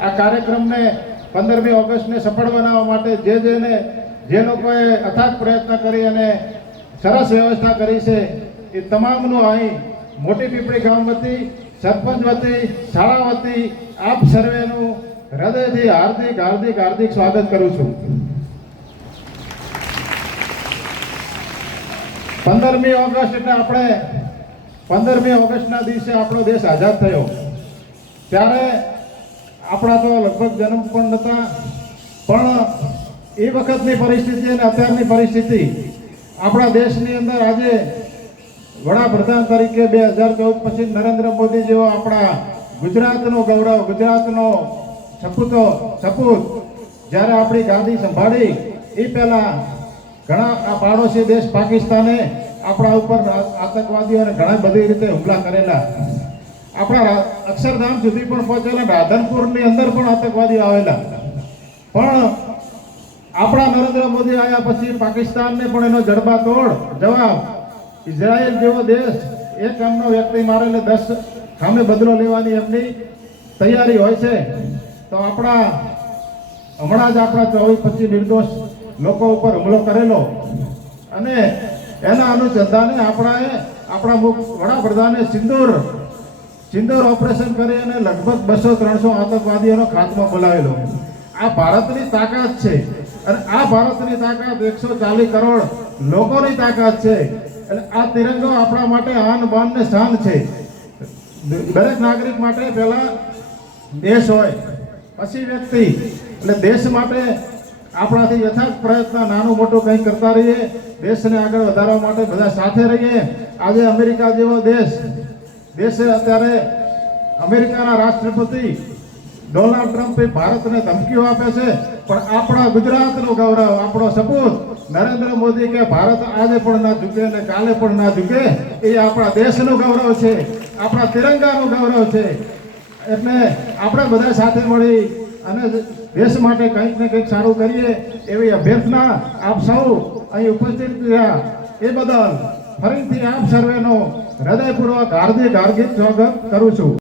આ કાર્યક્રમને પંદરમી ઓગસ્ટને સફળ બનાવવા માટે જે જેને જે લોકોએ અથાગ પ્રયત્ન કરી અને સરસ વ્યવસ્થા કરી છે, એ તમામનું અહીં મોટી પીપળી ગામ વતી, સરપંચ વતી, શાળા વતી, આપ સર્વેનું હૃદયથી હાર્દિક હાર્દિક હાર્દિક સ્વાગત કરું છું. પંદરમી ઓગસ્ટ એટલે આપણે પંદરમી ઓગસ્ટના દિવસે આપણો દેશ આઝાદ થયો. ત્યારે આપણા તો લગભગ જન્મ પણ નહોતા પણ એ વખતની પરિસ્થિતિ અને અત્યારની પરિસ્થિતિ આપણા દેશની અંદર આજે વડાપ્રધાન તરીકે બે હજાર ચૌદ પછી નરેન્દ્ર મોદી જેવો આપણા ગુજરાતનો ગૌરવ, ગુજરાતનો સપૂતો, સપૂત જ્યારે આપણી ગાદી સંભાળી, એ પહેલાં ઘણા આ પાડોશી દેશ પાકિસ્તાને આપણા ઉપર આતંકવાદીઓને ઘણા બધી રીતે હુમલા કરેલા. આપણા અક્ષરધામ સુધી પણ પહોંચેલા રાધનપુરની અંદર પણ આતંકવાદી આવેલા. પણ આપણા નરેન્દ્ર મોદી આવ્યા પછી પાકિસ્તાનને પણ એનો જડબાતોડ જવાબ ઇઝરાયલ જેવો દેશ એક એમનો વ્યક્તિ મારે દસ સામે બદલો લેવાની એમની તૈયારી હોય છે. તો આપણા હમણાં જ આપણા ચોવીસ પચીસ નિર્દોષ લોકો ઉપર હુમલો કરેલો. અને એના અનુસંધાને આપણાએ આપણા મુખ વડાપ્રધાને સિંદૂર સિંદૂર ઓપરેશન કરી અને લગભગ બસો ત્રણસો આતંકવાદીઓનો ખાત્મો બોલાવેલો. આ ભારતની તાકાત છે. અને આ ભારતની તાકાત એકસો ચાલીસ કરોડ લોકોની તાકાત છે. એટલે આ તિરંગો આપણા માટે આન બાન ને શાન છે. દરેક નાગરિક માટે પહેલા દેશ હોય, પછી વ્યક્તિ. એટલે દેશ માટે આપણાથી યથાર્થ પ્રયત્ન નાનું મોટું કંઈક કરતા રહીએ, દેશને આગળ વધારવા માટે બધા સાથે રહીએ. આજે અમેરિકા જેવો દેશ દેશે અત્યારે અમેરિકાના રાષ્ટ્રપતિ ડોનાલ્ડ ટ્રમ્પે ભારતને ધમકીઓ આપે છે. પણ આપણા ગુજરાતનું ગૌરવ, આપણો સપૂત નરેન્દ્ર મોદી કે ભારત આજે પણ ના ઝૂકે ને કાલે પણ ના ઝૂકે, એ આપણા દેશનું ગૌરવ છે, આપણા તિરંગાનું ગૌરવ છે. એટલે આપણે બધા સાથે મળી અને દેશ માટે કંઈક ને કંઈક સારું કરીએ એવી અભ્યર્થના આપ સૌ અહીં ઉપસ્થિત રહ્યા. એ બદલ ફરીથી આપ સર્વેનો હૃદયપૂર્વક હાર્દિક હાર્દિક સ્વાગત કરું છું.